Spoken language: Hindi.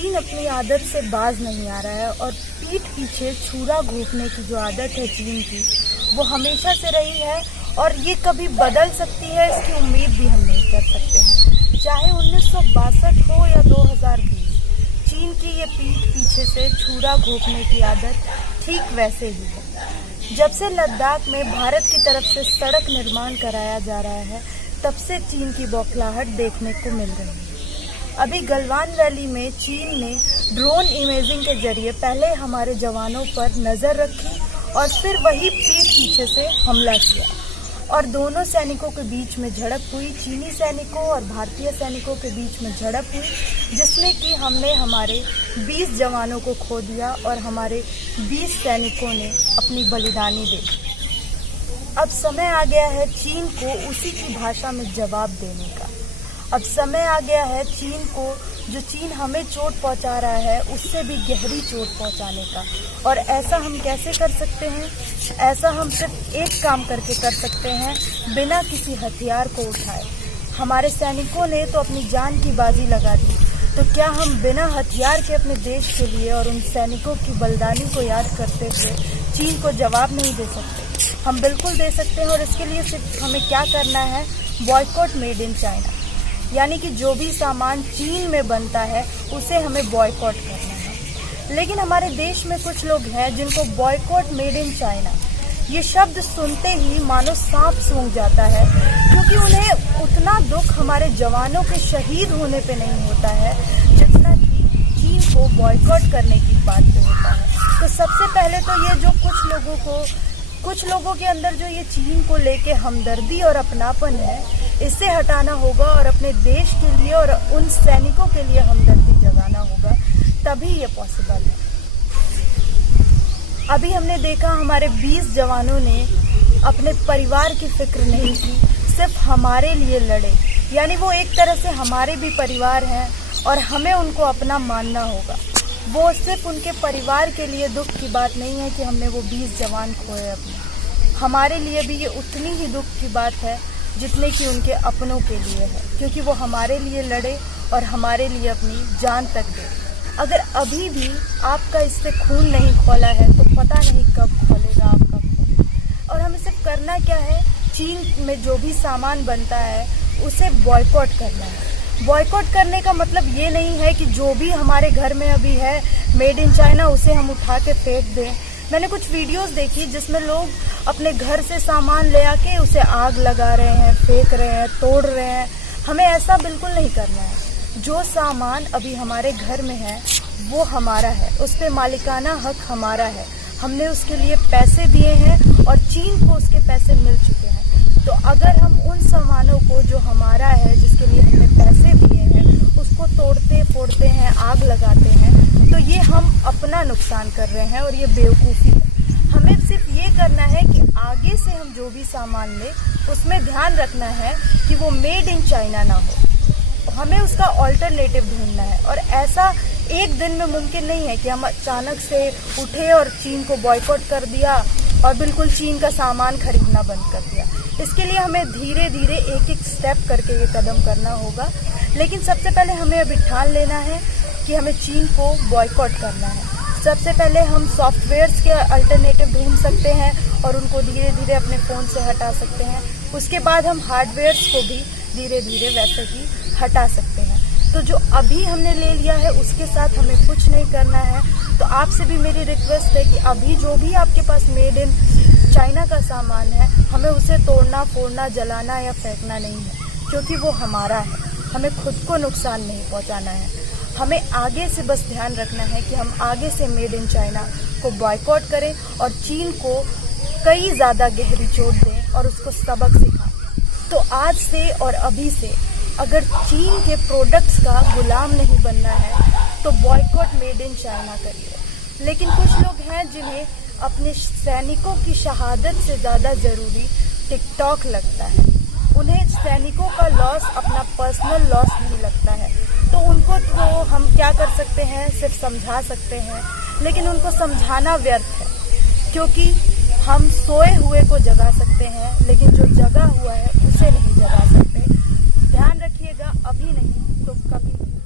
चीन अपनी आदत से बाज नहीं आ रहा है और पीठ पीछे छुरा घोंपने की जो आदत है चीन की, वो हमेशा से रही है और ये कभी बदल सकती है, इसकी उम्मीद भी हम नहीं कर सकते हैं। चाहे 1962 हो या 2020, चीन की ये पीठ पीछे से छुरा घोंपने की आदत ठीक वैसे ही है। जब से लद्दाख में भारत की तरफ से सड़क निर्माण कराया जा रहा है, तब से चीन की बौखलाहट देखने को मिल रही है। अभी गलवान वैली में चीन ने ड्रोन इमेजिंग के जरिए पहले हमारे जवानों पर नज़र रखी और फिर वही पीठ पीछे से हमला किया और दोनों सैनिकों के बीच में झड़प हुई। चीनी सैनिकों और भारतीय सैनिकों के बीच में झड़प हुई, जिसमें कि हमने हमारे 20 जवानों को खो दिया और हमारे 20 सैनिकों ने अपनी बलिदानी दी। अब समय आ गया है चीन को उसी की भाषा में जवाब देने का। अब समय आ गया है चीन को, जो चीन हमें चोट पहुंचा रहा है, उससे भी गहरी चोट पहुंचाने का। और ऐसा हम कैसे कर सकते हैं? ऐसा हम सिर्फ एक काम करके कर सकते हैं, बिना किसी हथियार को उठाए। हमारे सैनिकों ने तो अपनी जान की बाजी लगा दी, तो क्या हम बिना हथियार के अपने देश के लिए और उन सैनिकों की बलिदानी को याद करते हुए चीन को जवाब नहीं दे सकते? हम बिल्कुल दे सकते हैं। और इसके लिए सिर्फ हमें क्या करना है? बॉयकॉट मेड इन चाइना, यानी कि जो भी सामान चीन में बनता है उसे हमें बॉयकॉट करना है। लेकिन हमारे देश में कुछ लोग हैं जिनको बॉयकॉट मेड इन चाइना ये शब्द सुनते ही मानो सांप सूंघ जाता है, क्योंकि उन्हें उतना दुख हमारे जवानों के शहीद होने पे नहीं होता है जितना कि चीन को बॉयकॉट करने की बात पे होता है। तो सबसे पहले तो ये जो कुछ लोगों के अंदर जो ये चीन को लेके हमदर्दी और अपनापन है, इससे हटाना होगा और अपने देश के लिए और उन सैनिकों के लिए हमदर्दी जगाना होगा, तभी ये पॉसिबल है। अभी हमने देखा हमारे 20 जवानों ने अपने परिवार की फिक्र नहीं की, सिर्फ हमारे लिए लड़े। यानी वो एक तरह से हमारे भी परिवार हैं और हमें उनको अपना मानना होगा। वो सिर्फ उनके परिवार के लिए दुख की बात नहीं है कि हमने वो 20 जवान खोए अपने। हमारे लिए भी ये उतनी ही दुख की बात है जितने कि उनके अपनों के लिए है, क्योंकि वो हमारे लिए लड़े और हमारे लिए अपनी जान तक दे। अगर अभी भी आपका इससे खून नहीं खौला है तो पता नहीं कब खौलेगा आपका खून। और हमें सिर्फ करना क्या है? चीन में जो भी सामान बनता है उसे बॉयकॉट करना है। बॉयकॉट करने का मतलब ये नहीं है कि जो भी हमारे घर में अभी है मेड इन चाइना उसे हम उठा के फेंक दें। मैंने कुछ वीडियोस देखी जिसमें लोग अपने घर से सामान ले आके उसे आग लगा रहे हैं, फेंक रहे हैं, तोड़ रहे हैं। हमें ऐसा बिल्कुल नहीं करना है। जो सामान अभी हमारे घर में है वो हमारा है, उस पर मालिकाना हक हमारा है। हमने उसके लिए पैसे दिए हैं और चीन को उसके पैसे मिल चुके हैं। तो अगर हम उन सामानों को जो हमारा है, जिसके लिए हमने पैसे दिए हैं, उसको तोड़ते फोड़ते हैं, आग लगाते हैं, तो ये हम अपना नुकसान कर रहे हैं और ये बेवकूफ़ी है। हमें सिर्फ ये करना है कि आगे से हम जो भी सामान लें उसमें ध्यान रखना है कि वो मेड इन चाइना ना हो। हमें उसका ऑल्टरनेटिव ढूंढना है और ऐसा एक दिन में मुमकिन नहीं है कि हम अचानक से उठे और चीन को बॉयकॉट कर दिया और बिल्कुल चीन का सामान खरीदना बंद कर दिया। इसके लिए हमें धीरे धीरे एक एक स्टेप करके ये कदम करना होगा। लेकिन सबसे पहले हमें अभी ठान लेना है कि हमें चीन को बॉयकॉट करना है। सबसे पहले हम सॉफ्टवेयर्स के अल्टरनेटिव ढूंढ सकते हैं और उनको धीरे धीरे अपने फ़ोन से हटा सकते हैं। उसके बाद हम हार्डवेयर्स को भी धीरे धीरे वैसे ही हटा सकते हैं। तो जो अभी हमने ले लिया है उसके साथ हमें कुछ नहीं करना है। तो आपसे भी मेरी रिक्वेस्ट है कि अभी जो भी आपके पास मेड इन चाइना का सामान है, हमें उसे तोड़ना, फोड़ना, जलाना या फेंकना नहीं है, क्योंकि वो हमारा है। हमें खुद को नुकसान नहीं पहुंचाना है। हमें आगे से बस ध्यान रखना है कि हम आगे से मेड इन चाइना को बॉयकॉट करें और चीन को कई ज़्यादा गहरी चोट दें और उसको सबक सिखाएं। तो आज से और अभी से अगर चीन के प्रोडक्ट्स का गुलाम नहीं बनना है तो बॉयकॉट मेड इन चाइना करिए। लेकिन कुछ लोग हैं जिन्हें अपने सैनिकों की शहादत से ज़्यादा ज़रूरी टिकटॉक लगता है। उन्हें सैनिकों का लॉस अपना पर्सनल लॉस नहीं लगता है। तो उनको तो हम क्या कर सकते हैं? सिर्फ समझा सकते हैं, लेकिन उनको समझाना व्यर्थ है, क्योंकि हम सोए हुए को जगा सकते हैं लेकिन जो जगा हुआ है उसे नहीं जगा सकते। ध्यान रखिएगा, अभी नहीं तो कभी नहीं।